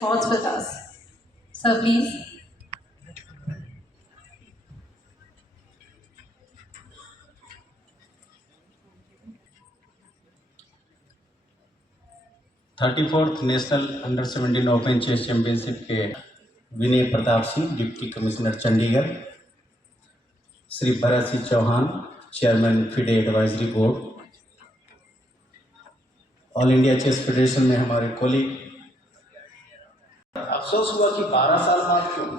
thoughts with us. Sir, please. 34th national under 17 open chess championship के Vinay Pratap Singh, deputy commissioner Chandigarh, Shri Bharat Singh Chauhan, chairman FIDE advisory board, All India Chess Federation में हमारे colleague. अफसोस हुआ कि 12 साल बाद क्यों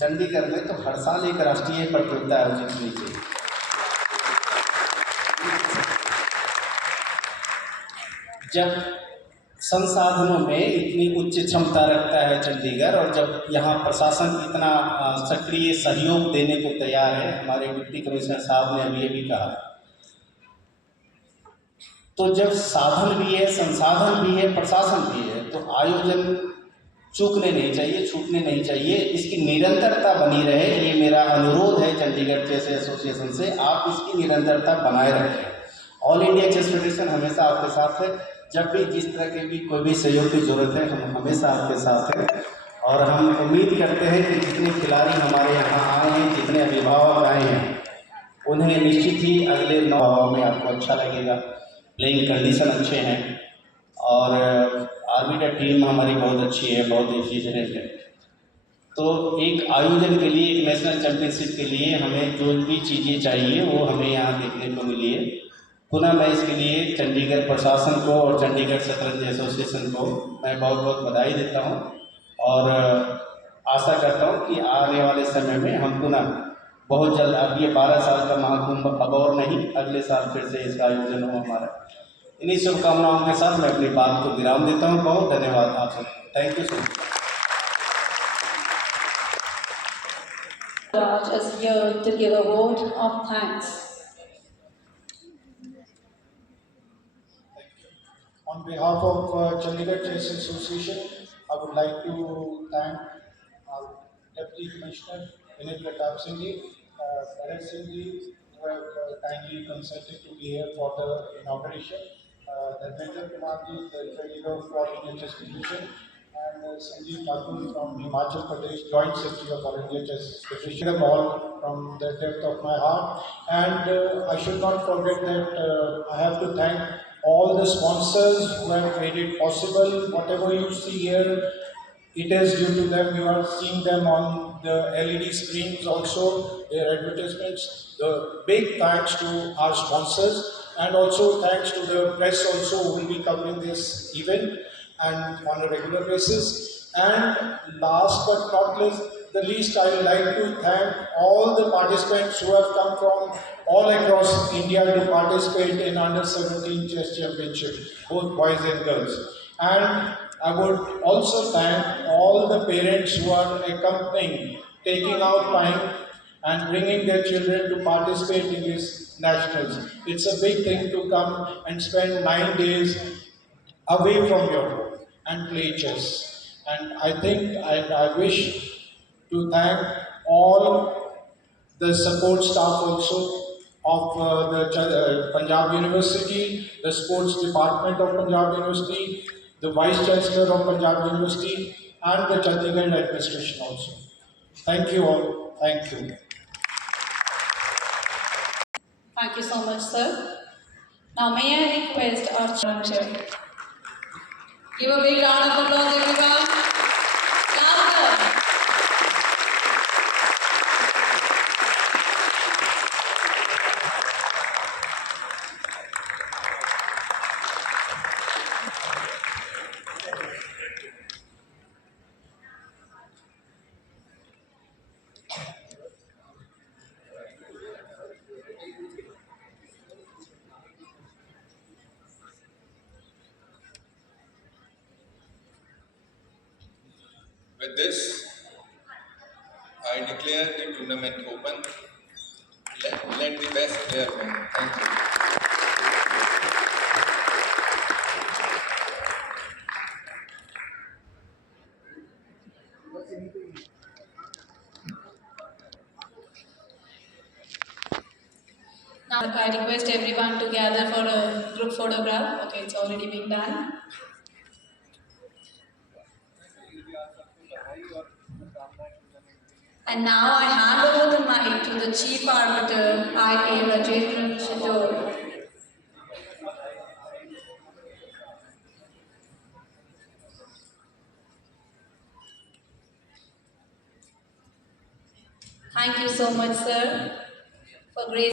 चंडीगढ़ में तो हर साल एक राष्ट्रीय प्रतियोगिता आयोजित हुई थी। जब संसाधनों में इतनी उच्च क्षमता रखता है चंडीगढ़, और जब यहाँ प्रशासन इतना सक्रिय सहयोग देने को तैयार है, हमारे डिप्टी कमिश्नर साहब ने अभी अभी कहा, तो जब साधन भी है, संसाधन भी है, प्रशासन भी है, तो आयोजन चूकने नहीं चाहिए, छूटने नहीं चाहिए। इसकी निरंतरता बनी रहे, ये मेरा अनुरोध है चंडीगढ़ चेस एसोसिएशन से। आप इसकी निरंतरता बनाए रखें। ऑल इंडिया चेस फेडरेशन हमेशा आपके साथ है। जब भी जिस तरह के भी कोई भी सहयोग की जरूरत है, हम हमेशा आपके साथ हैं। और हम उम्मीद करते हैं कि जितने खिलाड़ी हमारे यहाँ आए हैं, जितने अभिभावक आए हैं, उन्हें निश्चित ही अगले 9 ओवर में आपको अच्छा लगेगा। प्लेइंग कंडीशन अच्छे हैं और आर्बिटर टीम हमारी बहुत अच्छी है, बहुत एफिशिएंट है। तो एक आयोजन के लिए, एक नेशनल चैंपियनशिप के लिए हमें जो भी चीज़ें चाहिए वो हमें यहाँ देखने को मिली है। पुनः मैं इसके लिए चंडीगढ़ प्रशासन को और चंडीगढ़ शतरंज एसोसिएशन को मैं बहुत बहुत बधाई देता हूँ और आशा करता हूँ कि आने वाले समय में हम पुनः बहुत जल्द, अब ये 12 साल का महाकुंभ अब और नहीं, अगले साल फिर से इसका आयोजन हो हमारा। इन्हीं शुभकामनाओं के साथ मैं अपनी बात को विराम देता हूँ। बहुत धन्यवाद आप सब। Thank you so much. Raj is here to give a vote of thanks. On behalf of Chandigarh Chess Association, I would like to thank our Deputy Commissioner Vinay Pratap Singh ji, Bharat Singh ji, who have kindly consented to be here for the inauguration, Dharmendra Kumar ji, the Treasurer of All India Chess Federation, and Sanjeev Thakur from Himachal Pradesh, Joint Secretary of All India Chess Federation. Them all from the depth of my heart, and I should not forget that I have to thank all the sponsors who have made it possible. Whatever you see here, it is due to them. You are seeing them on the LED screens also, their advertisements. The big thanks to our sponsors, and also thanks to the press also who will be covering this event and on a regular basis. And last but not least, I would like to thank all the participants who have come from all across India to participate in Under 17 Chess Championship, both boys and girls. And I would also thank all the parents who are accompanying, taking out time and bringing their children to participate in these nationals. It's a big thing to come and spend 9 days away from your home and play chess. And I think and I wish to thank all the support staff also of the Punjab University, the sports department of Punjab University, the Vice Chancellor of Punjab University, and the Chandigarh administration also. Thank you all. Thank you. Thank you so much, sir. Now, may I request our chair? Give a big round of applause, everyone. Louder. With this, I declare the tournament open. Let the best player win. Thank you. Now, I request everyone to gather for a group photograph. Okay, it's already been done. And now I hand over the mic to the Chief Arbiter, I.A. Rajendra Shidor. Thank you so much, sir, for grace.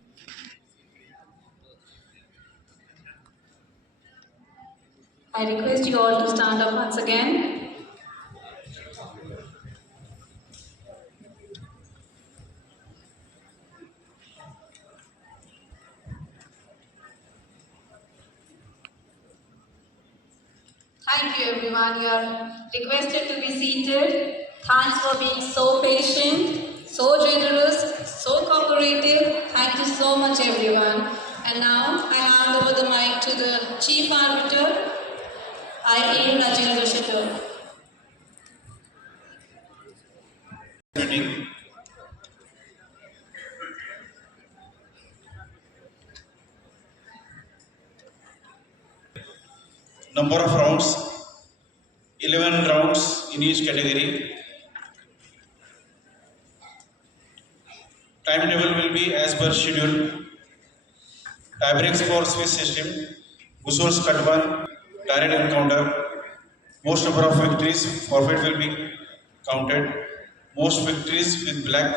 I request you all to stand up once again. Thank you, everyone. You are requested to be seated. Thanks for being so patient, so generous, so cooperative. Thank you so much, everyone. And now I hand over the mic to the Chief Arbiter, I.A. Rajendra Shidor. Meeting. Number of rounds, 11 rounds in each category. Timetable will be as per schedule. Tiebreaks for Swiss system, Gusols cut one, direct encounter. Most number of victories, forfeit will be counted. Most victories with black.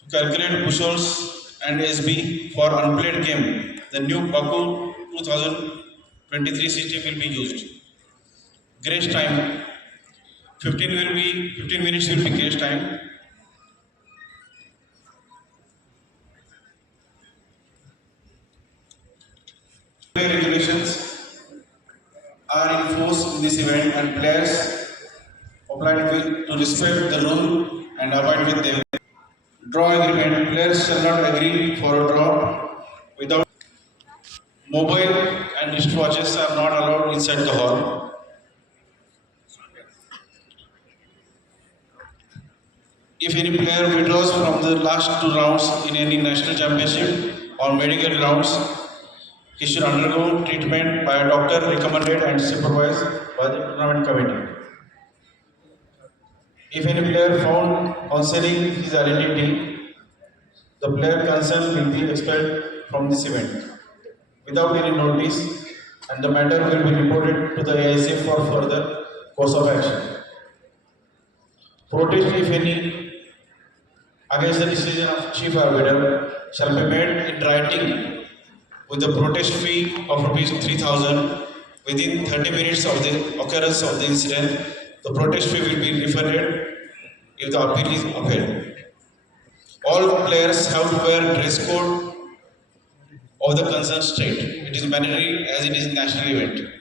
To calculate Gusols and SB for unplayed game, the new Baku 2023 system will be used. Grace time, 15 minutes will be grace time. Regulations are in force in this event and players obliged to respect the rule and abide with them. Draw agreement, players shall not agree for a draw without mobile and wristwatches are not allowed inside the hall. If any player withdraws from the last two rounds in any national championship or medical rounds, he should undergo treatment by a doctor recommended and supervised by the tournament committee. If any player found concealing his identity, the player concerned will be expelled from this event without any notice, and the matter will be reported to the AIC for further course of action. Protest, if any, against the decision of Chief Arbiter shall be made in writing with the protest fee of Rs 3,000 within 30 minutes of the occurrence of the incident. The protest fee will be refunded if the appeal is upheld. All players have to wear dress code of the concerned state. It is mandatory as it is a national event.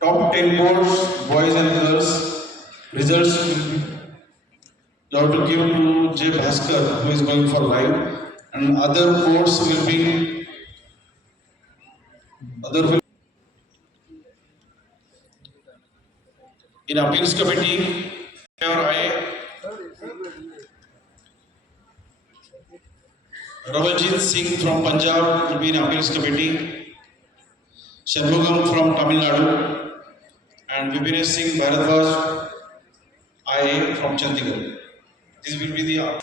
Top 10 boards, boys and girls, results you have to give to J. Bhaskar, who is going for live, and other boards will be in appeals committee. Or I, Ravaljeet Singh from Punjab will be in appeals committee. Shanmugam from Tamil Nadu and Vipin Singh Bharadwaj IA from Chandigarh. This will be the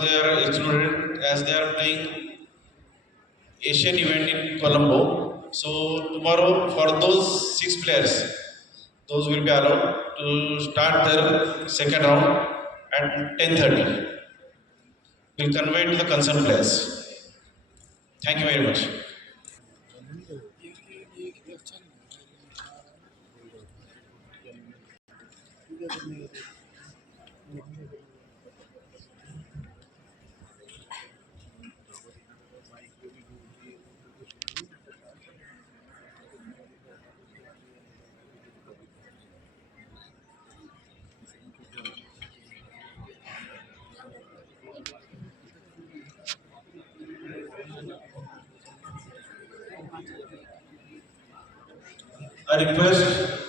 they are excluded as they are playing Asian event in Colombo. So tomorrow for those 6 players, those will be allowed to start their second round at 10:30. We'll convey to the concerned players. Thank you very much. I request